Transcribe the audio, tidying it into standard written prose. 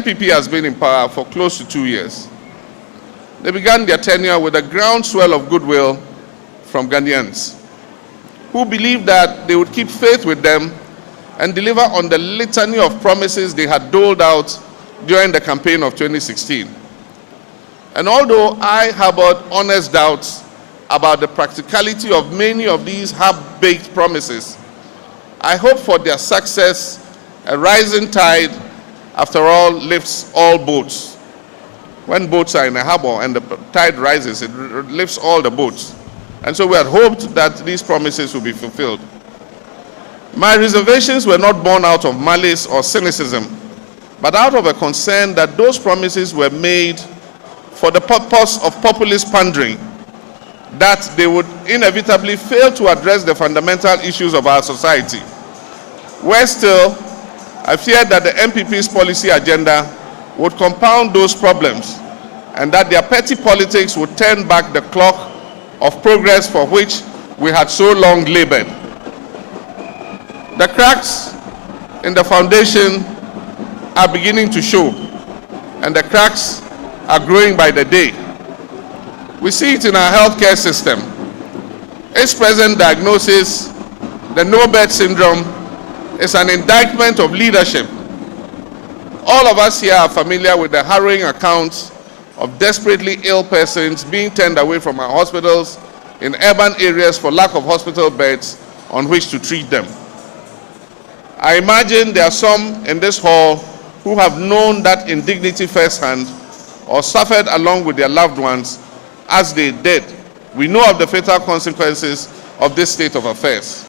NPP has been in power for close to 2 years. They began their tenure with a groundswell of goodwill from Ghanaians, who believed that they would keep faith with them and deliver on the litany of promises they had doled out during the campaign of 2016. And although I harbored honest doubts about the practicality of many of these half-baked promises, I hope for their success. A rising tide, after all, lifts all boats. When boats are in a harbor and the tide rises, it lifts all the boats. And so we had hoped that these promises would be fulfilled. My reservations were not born out of malice or cynicism, but out of a concern that those promises were made for the purpose of populist pandering, that they would inevitably fail to address the fundamental issues of our society. Worse still, I feared that the NPP's policy agenda would compound those problems and that their petty politics would turn back the clock of progress for which we had so long labored. The cracks in the foundation are beginning to show, and the cracks are growing by the day. We see it in our healthcare system. Its present diagnosis, the no-bed syndrome, is an indictment of leadership. All of us here are familiar with the harrowing accounts of desperately ill persons being turned away from our hospitals in urban areas for lack of hospital beds on which to treat them. I imagine there are some in this hall who have known that indignity firsthand or suffered along with their loved ones as they did. We know of the fatal consequences of this state of affairs.